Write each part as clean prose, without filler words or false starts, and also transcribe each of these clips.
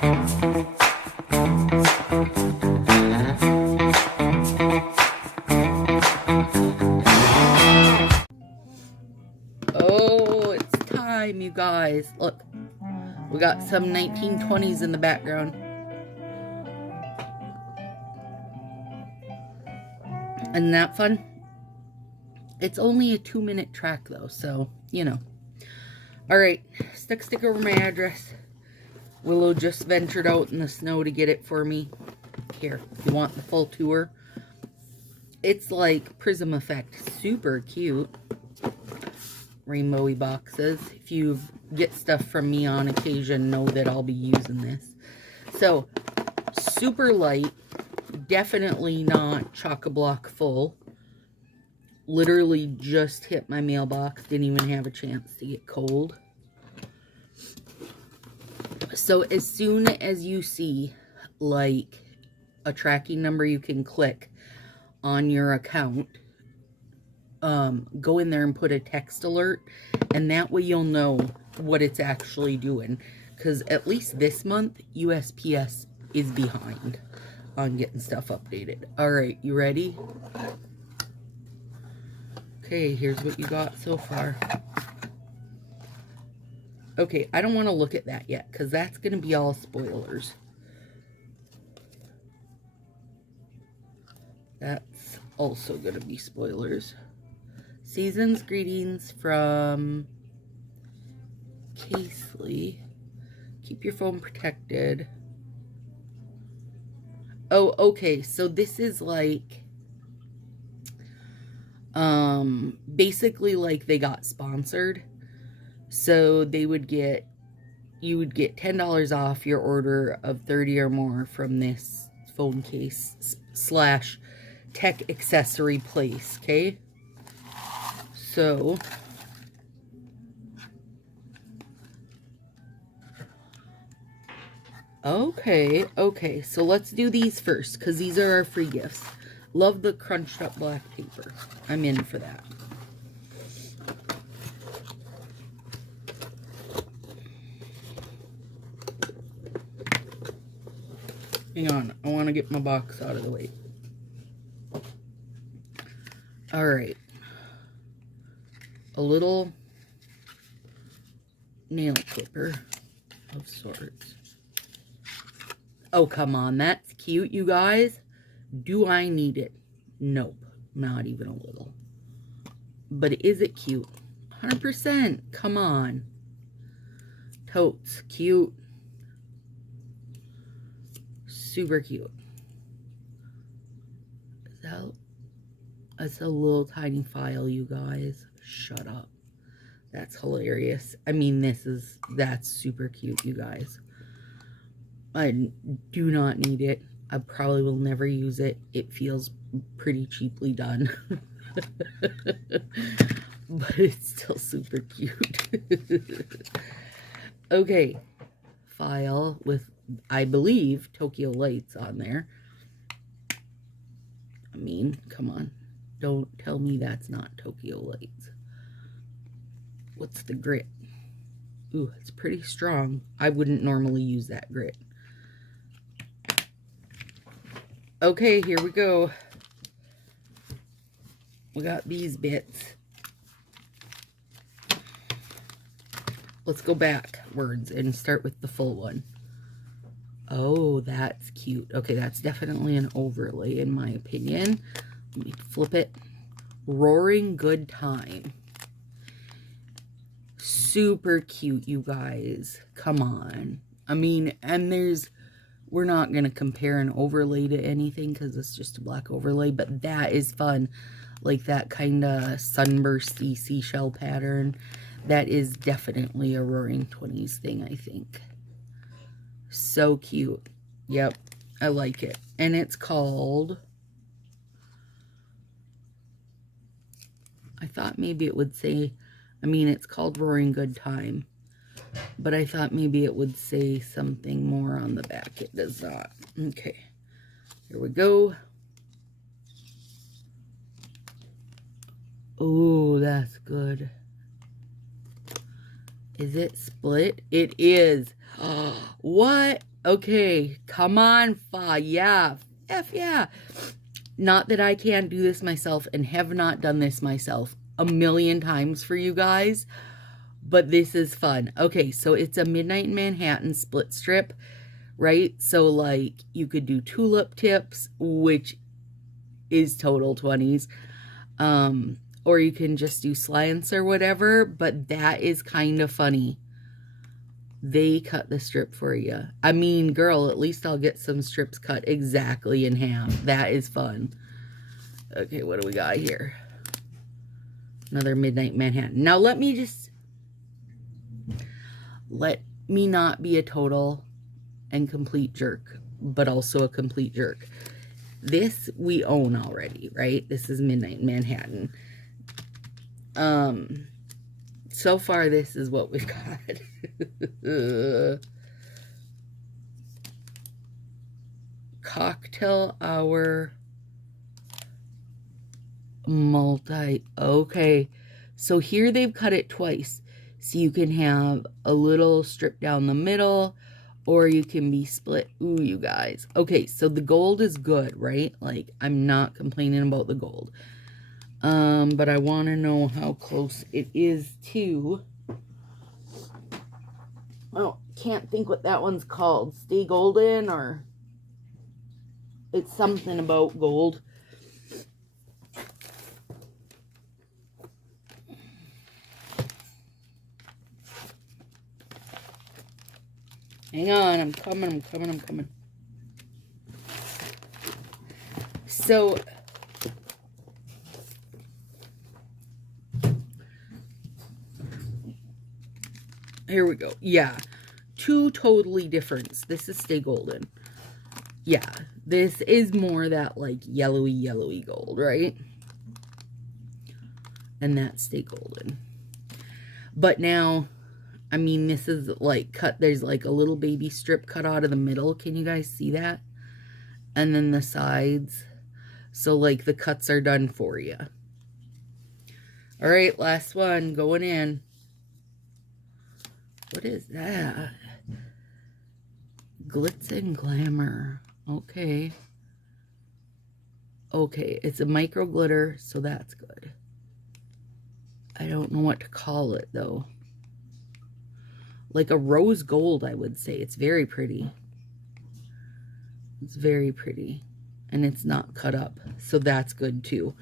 Oh, it's time, you guys. Look, we got some 1920s in the background. Isn't that fun? It's only a 2-minute track though, so, you know. Alright, stick over my address. Willow just ventured out in the snow to get it for me. Here, you want the full tour? It's like prism effect. Super cute. Rainbowy boxes. If you get stuff from me on occasion, know that I'll be using this. So, super light. Definitely not chock-a-block full. Literally just hit my mailbox. Didn't even have a chance to get cold. So as soon as you see like a tracking number you can click on your account, go in there and put a text alert, and that way you'll know what it's actually doing. Because at least this month, USPS is behind on getting stuff updated. Alright, you ready? Okay, here's what you got so far. Okay, I don't want to look at that yet, because that's going to be all spoilers. That's also going to be spoilers. Season's greetings from Casely. Keep your phone protected. Oh, okay, so this is like, basically like they got sponsored. So they would get, you would get $10 off your order of 30 or more from this phone case / tech accessory place, okay? So, okay, so let's do these first, because these are our free gifts. Love the crunched up black paper. I'm in for that. Hang on, I want to get my box out of the way. Alright. A little nail clipper of sorts. Oh, come on, that's cute, you guys. Do I need it? Nope, not even a little. But is it cute? 100%, come on. Totes, cute. Super cute. That's a little tiny file, you guys. Shut up. That's hilarious. I mean, that's super cute, you guys. I do not need it. I probably will never use it. It feels pretty cheaply done. But it's still super cute. Okay. File with, I believe, Tokyo Lights on there. I mean, come on. Don't tell me that's not Tokyo Lights. What's the grit? Ooh, it's pretty strong. I wouldn't normally use that grit. Okay, here we go. We got these bits. Let's go backwards and start with the full one. Oh, that's cute. Okay, that's definitely an overlay in my opinion. Let me flip it. Roaring Good Time. Super cute, you guys. Come on. I mean, and we're not going to compare an overlay to anything because it's just a black overlay, but that is fun. Like that kind of sunbursty seashell pattern. That is definitely a Roaring 20s thing, I think. So cute. Yep, I like it. And it's called, I thought maybe it would say, I mean, it's called Roaring Good Time. But I thought maybe it would say something more on the back. It does not. Okay. Here we go. Oh, that's good. Is it split? It is. What? Okay, come on, fa, yeah, F yeah. Not that I can't do this myself and have not done this myself a million times for you guys, but this is fun. Okay, so it's a Midnight in Manhattan split strip, right? So like you could do tulip tips, which is total 20s. Or you can just do slants or whatever, but that is kind of funny. They cut the strip for you. I mean, girl, at least I'll get some strips cut exactly in half. That is fun. Okay, what do we got here? Another Midnight Manhattan. Now let me not be a total and complete jerk, but also a complete jerk. This we own already, right? This is Midnight Manhattan. So far, this is what we've got. Cocktail Hour multi. Okay, so here they've cut it twice. So you can have a little strip down the middle, or you can be split. Ooh, you guys. Okay, so the gold is good, right? Like, I'm not complaining about the gold. But I want to know how close it is to... Oh, can't think what that one's called. Stay Golden, or... It's something about gold. Hang on, I'm coming. So... Here we go. Yeah. Two totally different. This is Stay Golden. Yeah. This is more that like yellowy gold, right? And that's Stay Golden. But now, I mean, this is like cut. There's like a little baby strip cut out of the middle. Can you guys see that? And then the sides. So like the cuts are done for you. All right. Last one going in. What is that? Glitz and Glamour. Okay. Okay, it's a micro glitter, so that's good. I don't know what to call it, though. Like a rose gold, I would say. It's very pretty. It's very pretty. And it's not cut up, so that's good, too.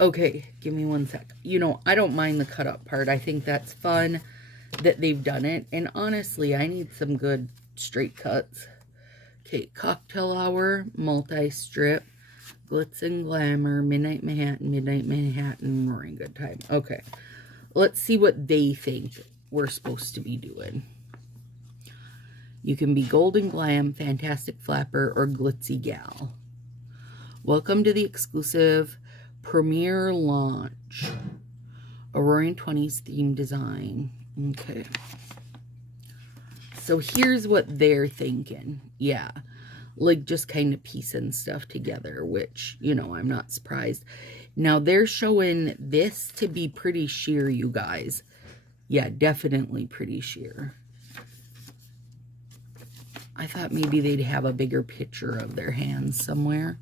Okay, give me one sec. You know, I don't mind the cut up part. I think that's fun that they've done it, and honestly I need some good straight cuts. Okay, Cocktail Hour multi-strip, Glitz and Glamour, Midnight Manhattan, Roaring Good Time. Okay, let's see what they think we're supposed to be doing. You can be Golden Glam, Fantastic Flapper, or Glitzy Gal. Welcome to the exclusive premiere launch, a Roaring 20s theme design. Okay, so here's what they're thinking. Yeah, like just kind of piecing stuff together, which, you know, I'm not surprised. Now they're showing this to be pretty sheer, you guys. Yeah, definitely pretty sheer. I thought maybe they'd have a bigger picture of their hands somewhere.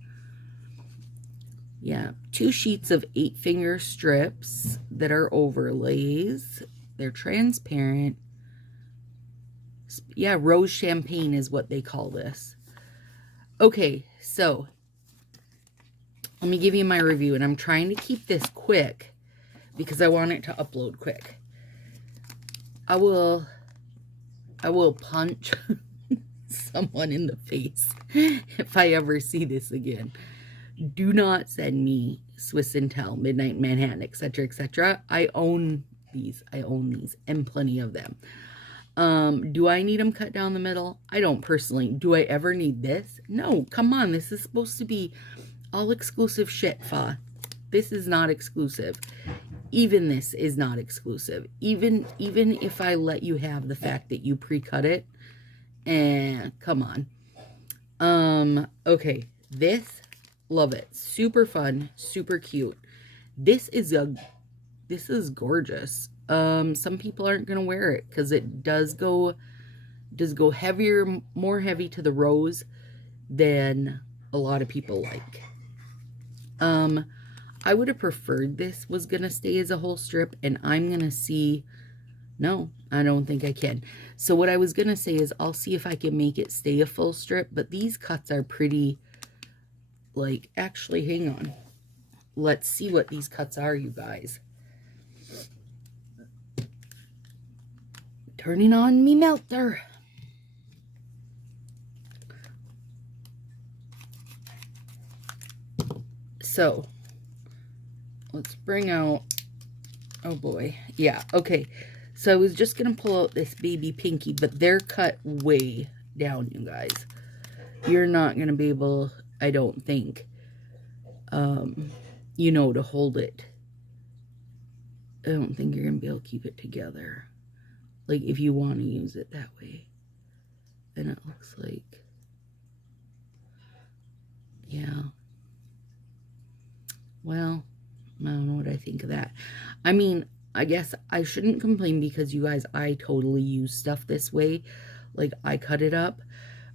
Yeah, 2 sheets of 8-finger strips that are overlays. They're transparent. Yeah, rose champagne is what they call this. Okay, so let me give you my review, and I'm trying to keep this quick because I want it to upload quick. I will punch someone in the face if I ever see this again. Do not send me Swiss Intel, Midnight Manhattan, etc., etc. I own these, and plenty of them. Do I need them cut down the middle? I don't personally. Do I ever need this? No, come on, this is supposed to be all exclusive shit, fa. This is not exclusive. Even this is not exclusive. Even if I let you have the fact that you pre-cut it, come on. Okay, this, love it. Super fun, super cute. This is gorgeous. Some people aren't gonna wear it because it does go does go heavier, more heavy to the rose than a lot of people like. I would have preferred this was going to stay as a whole strip, and I'm going to see, no, I don't think I can. So what I was going to say is I'll see if I can make it stay a full strip, but these cuts are pretty, like, actually, hang on. Let's see what these cuts are, you guys. Turning on me melter. So, let's bring out, oh boy, yeah, okay. So I was just going to pull out this baby pinky, but they're cut way down, you guys. You're not going to be able, I don't think, you know, to hold it. I don't think you're going to be able to keep it together. Like, if you want to use it that way. And it looks like, yeah. Well, I don't know what I think of that. I mean, I guess I shouldn't complain because, you guys, I totally use stuff this way. Like, I cut it up.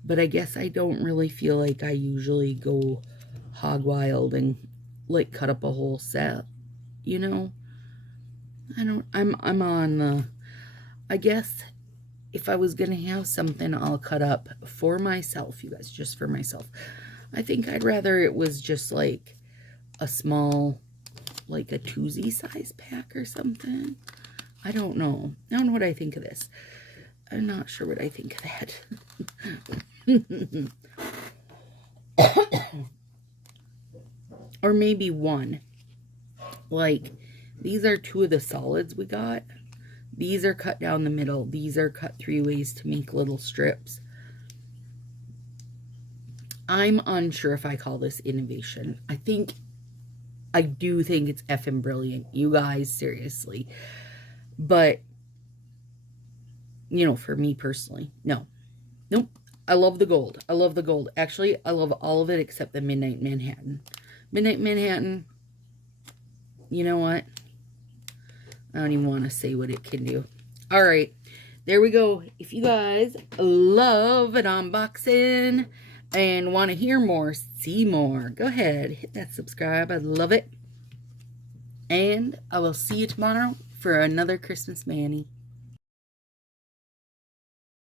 But I guess I don't really feel like I usually go hog wild and, like, cut up a whole set. You know? I'm on the, I guess if I was going to have something I'll cut up for myself, you guys, just for myself. I think I'd rather it was just like a small, like a 2Z size pack or something. I don't know. I don't know what I think of this. I'm not sure what I think of that. Or maybe one. Like, these are two of the solids we got. These are cut down the middle. These are cut 3 ways to make little strips. I'm unsure if I call this innovation. I do think it's effing brilliant. You guys, seriously. But, you know, for me personally, no. Nope. I love the gold. I love the gold. Actually, I love all of it except the Midnight Manhattan. Midnight Manhattan, you know what? I don't even want to say what it can do. All right. There we go. If you guys love an unboxing and want to hear more, see more, go ahead. Hit that subscribe. I love it. And I will see you tomorrow for another Christmas Manny.